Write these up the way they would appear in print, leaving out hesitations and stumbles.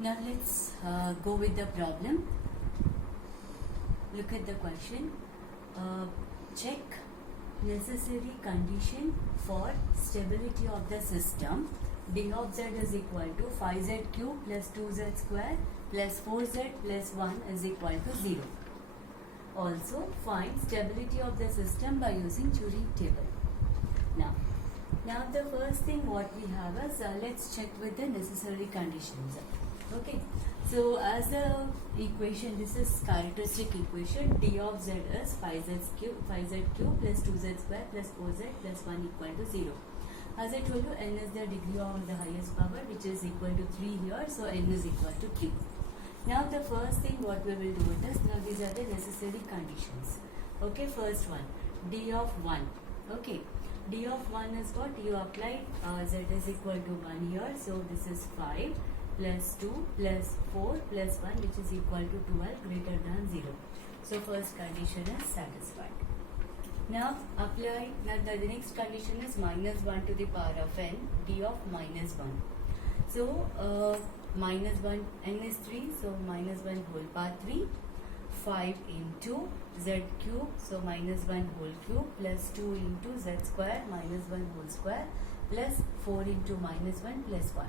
Now let's go with the problem. Look at the question. Check necessary condition for stability of the system. D of z is equal to 5z cube plus 2z square plus 4z plus 1 is equal to 0. Also find stability of the system by using Turing table. Now the first thing what we have is let's check with the necessary conditions. Okay, so as the equation, this is characteristic equation. D of z is 5z cube plus 2z square plus 4z plus 1 equal to 0. As I told you, n is the degree of the highest power, which is equal to 3 here, so n is equal to 3. Now the first thing what we will do is, now these are the necessary conditions. Okay, first one, d of 1. Okay, d of 1 is what you applied, z is equal to 1 here, so this is 5 plus 2 plus 4 plus 1, which is equal to 12 greater than 0. So first condition is satisfied. Now apply, now the next condition is minus 1 to the power of n, d of minus 1. So minus 1, n is 3, so minus 1 whole power 3, 5 into z cube, so minus 1 whole cube plus 2 into z square minus 1 whole square plus 4 into minus 1 plus 1.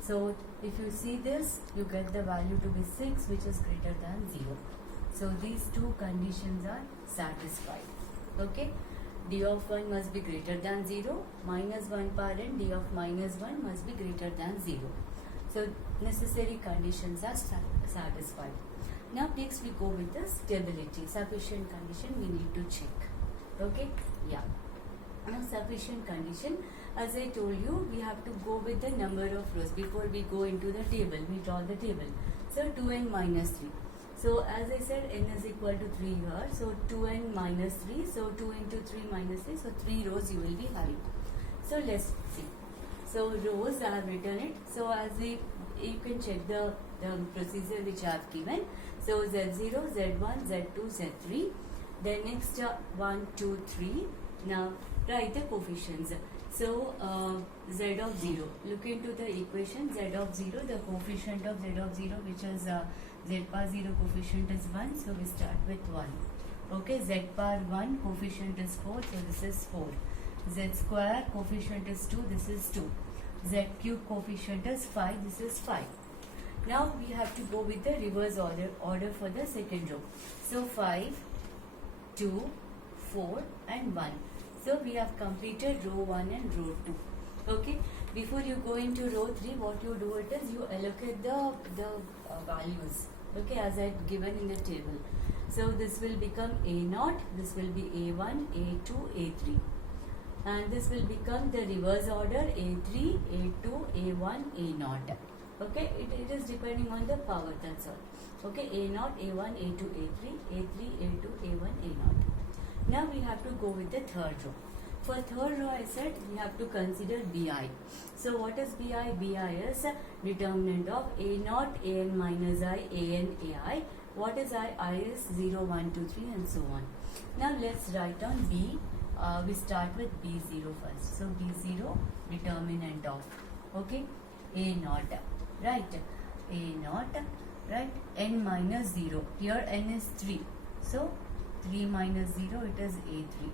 So if you see this, you get the value to be 6, which is greater than 0. So these two conditions are satisfied. Okay, d of 1 must be greater than 0, minus 1 power n, d of minus 1 must be greater than 0. So necessary conditions are satisfied. Now next we go with the stability. Sufficient condition we need to check. Okay, yeah. Now sufficient condition, as I told you, we have to go with the number of rows. Before we go into the table, we draw the table. So 2n minus 3. So as I said, n is equal to 3 here. So 2n minus 3. So 2 into 3 minus 3. So 3 rows you will be having. So let's see. So rows I have written it. So as you can check the procedure which I have given. So Z0, Z1, Z2, Z3. Then next 1, 2, 3. Now write the coefficients. So Z of 0. Look into the equation. Z of 0, the coefficient of Z of 0, which is Z power 0 coefficient is 1. So we start with 1. Okay, Z power 1 coefficient is 4. So this is 4. Z square coefficient is 2. This is 2. Z cube coefficient is 5. This is 5. Now we have to go with the reverse order for the second row. So 5, 2, 4 and 1. So we have completed row 1 and row 2. Okay. Before you go into row 3, what you do it is you allocate the values. Okay, as I had given in the table. So this will become A0, this will be A1, A2, A3. And this will become the reverse order A3, A2, A1, A0. Okay, it is depending on the power, that's all. Okay, A0, A1, A2, A3, A3, A2, A1, A0. Now we have to go with the third row. For third row, I said we have to consider BI. So what is BI? BI is determinant of A0, AN minus I, AN, AI. What is I? I is 0, 1, 2, 3 and so on. Now let's write down B. We start with B0 first. So B0 determinant of, okay, A0, right, A0, right, N minus 0. Here N is 3. So 3 minus 0, it is A3.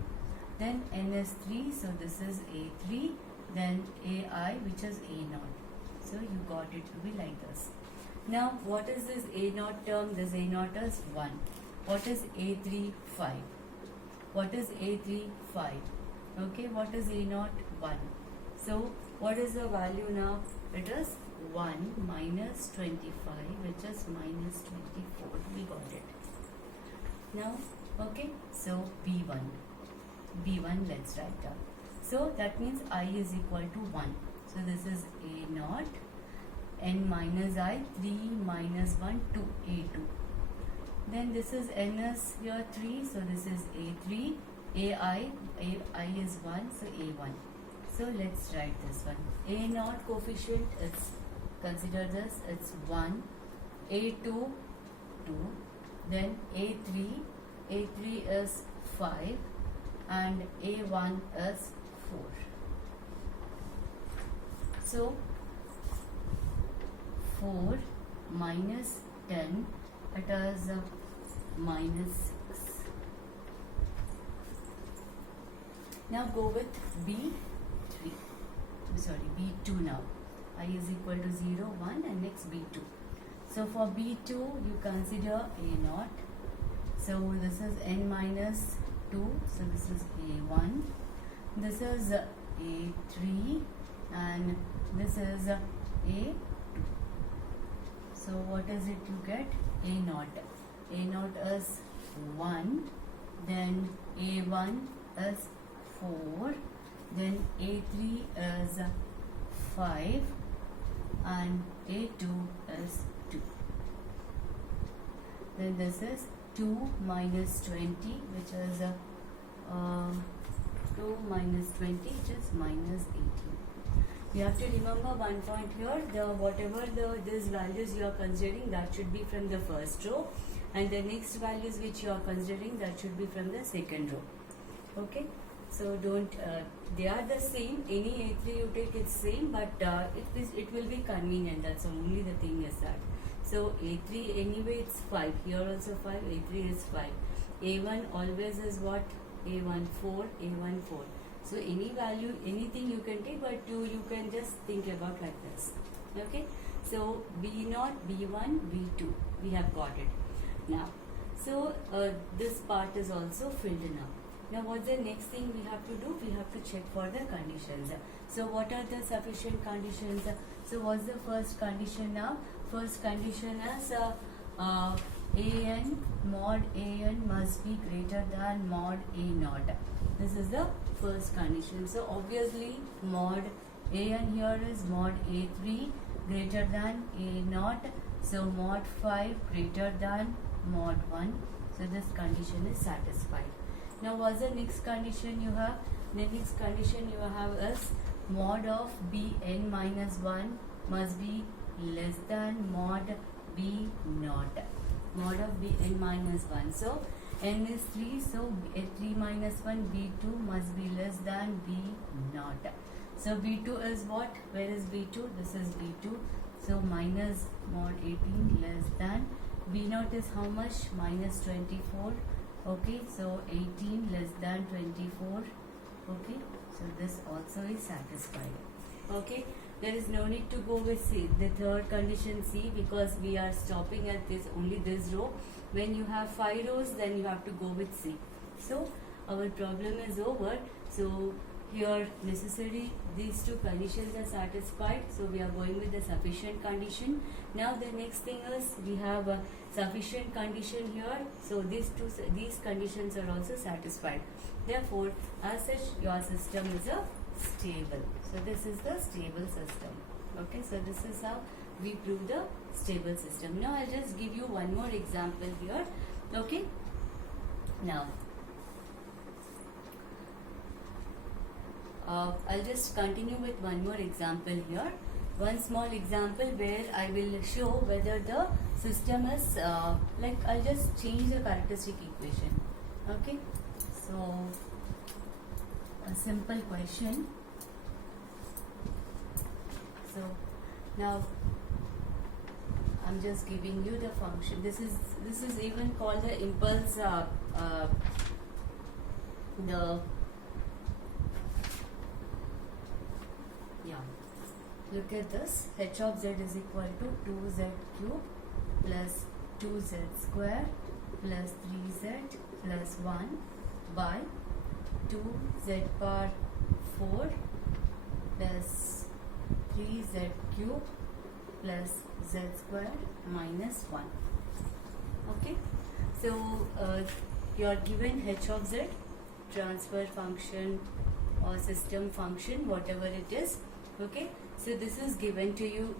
Then N is 3, so this is A3. Then AI, which is A0. So you got it to be like this. Now what is this A0 term? This A0 is 1. What is A3? 5. What is A3? 5. Okay, what is A0? 1. So what is the value now? It is 1 minus 25, which is minus 24. We got it. Now, okay, so B1. B1, let's write down. So that means I is equal to 1. So this is A0, N minus I, 3 minus 1, 2, A2. Then this is N is here 3, so this is A3, AI is 1, so A1. So let's write this one. A0 coefficient, it's, consider this, it's 1, A2, 2, then A3 is 5 and A1 is 4. So 4 minus 10, it is minus 6. Now go with B3. Sorry, B2 now. I is equal to 0, 1 and next B2. So for B2 you consider A0. So this is n minus 2. So this is A1. This is A3 and this is A2. So what is it you get? A0. A0 is 1. Then A1 is 4. Then A3 is 5 and A2 is 2. Then this is 2 minus 20, which is 2 minus 20, which is minus 18. You have to remember one point here, whatever these values you are considering, that should be from the first row, and the next values which you are considering, that should be from the second row. Okay, so don't they are the same, any A3 you take it's same, but it will be convenient. That's only the thing is that. So A3 anyway it's 5, here also 5, A3 is 5. A1 always is what? A1 4, A1 4. So any value, anything you can take, but you can just think about like this. Okay, so B0, B1, B2, we have got it now. So this part is also filled in up. Now what's the next thing we have to do? We have to check for the conditions. So what are the sufficient conditions? So what's the first condition now? First condition is an mod an must be greater than mod a0. This is the first condition. So obviously mod an here is mod a3 greater than a0. So mod 5 greater than mod 1. So this condition is satisfied. Now what's the next condition you have? The next condition you have is mod of bn minus 1 must be less than mod b naught. Mod of bn minus 1. So n is 3, so 3 minus 1 b2 must be less than b naught. So b2 is what? Where is b2? This is b2. So minus mod 18 less than b naught is how much? Minus 24. Okay, so 18 less than 24. Okay, so this also is satisfied. Okay, there is no need to go with C, the third condition C, because we are stopping at this only this row. When you have 5 rows, then you have to go with C. So our problem is over. So here necessary these two conditions are satisfied, so we are going with the sufficient condition. Now the next thing is we have a sufficient condition here, so these conditions are also satisfied. Therefore as such your system is a stable. So this is the stable system. Okay, so this is how we prove the stable system. Now I'll just give you one more example here. Okay, now I'll just continue with one more example here. One small example where I will show whether the system is like I'll just change the characteristic equation. Okay, so a simple question. So now I'm just giving you the function. This is even called the impulse look at this. H of z is equal to 2z cube plus 2z square plus 3z plus 1 by 2z power 4 plus 3z cube plus z square minus 1. Okay, so you are given h of z, transfer function or system function, whatever it is. Okay, so this is given to you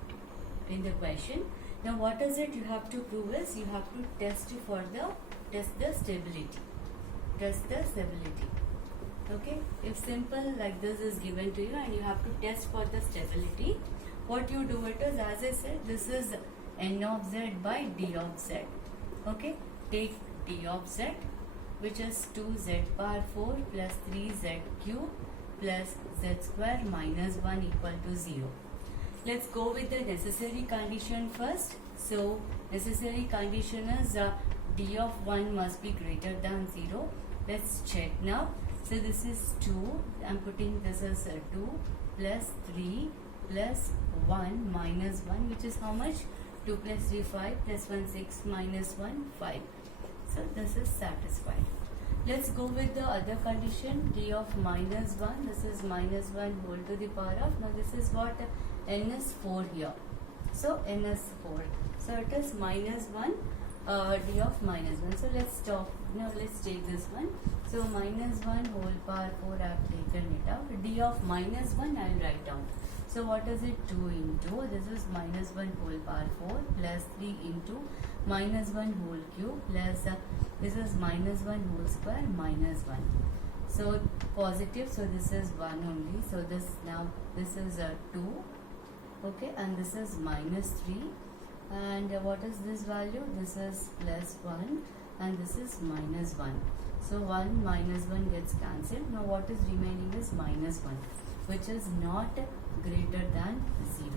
in the question. Now what is it you have to prove is you have to test the stability. Test the stability. Okay, if simple like this is given to you and you have to test for the stability, what you do it is, as I said, this is n of z by d of z. Okay, take d of z, which is 2z power 4 plus 3z cube plus z square minus 1 equal to 0. Let's go with the necessary condition first. So necessary condition is d of 1 must be greater than 0. Let's check now. So this is 2. I'm putting this as 2 plus 3 plus 1 minus 1, which is how much? 2 plus 3 5 plus 1 6 minus 1 5. So this is satisfied. Let's go with the other condition, d of minus 1. This is minus 1 whole to the power of. Now this is what? N is 4 here. So n is 4. So it is minus 1, d of minus 1. So let's stop. Now let's take this one. So minus 1 whole power 4, I have taken it out. D of minus 1 I will write down. So what is it? 2 into, this is minus 1 whole power 4 plus 3 into minus 1 whole cube plus this is minus 1 whole square minus 1. So positive, so this is 1 only. So this now, this is 2. Okay, and this is minus 3. And what is this value? This is plus 1 and this is minus 1. So 1 minus 1 gets cancelled. Now what is remaining is minus 1, which is not greater than 0.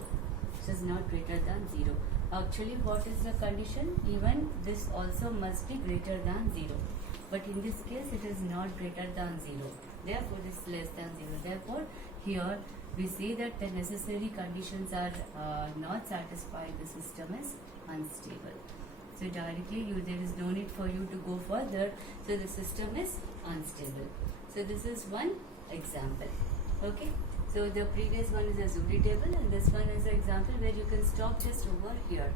Which is not greater than 0. Actually, what is the condition? Even this also must be greater than 0. But in this case, it is not greater than 0. Therefore, it is less than 0. Therefore, here we see that the necessary conditions are not satisfied. The system is unstable. So directly, there is no need for you to go further. So the system is unstable. So this is one example. Okay. So the previous one is a Zuri table and this one is an example where you can stop just over here.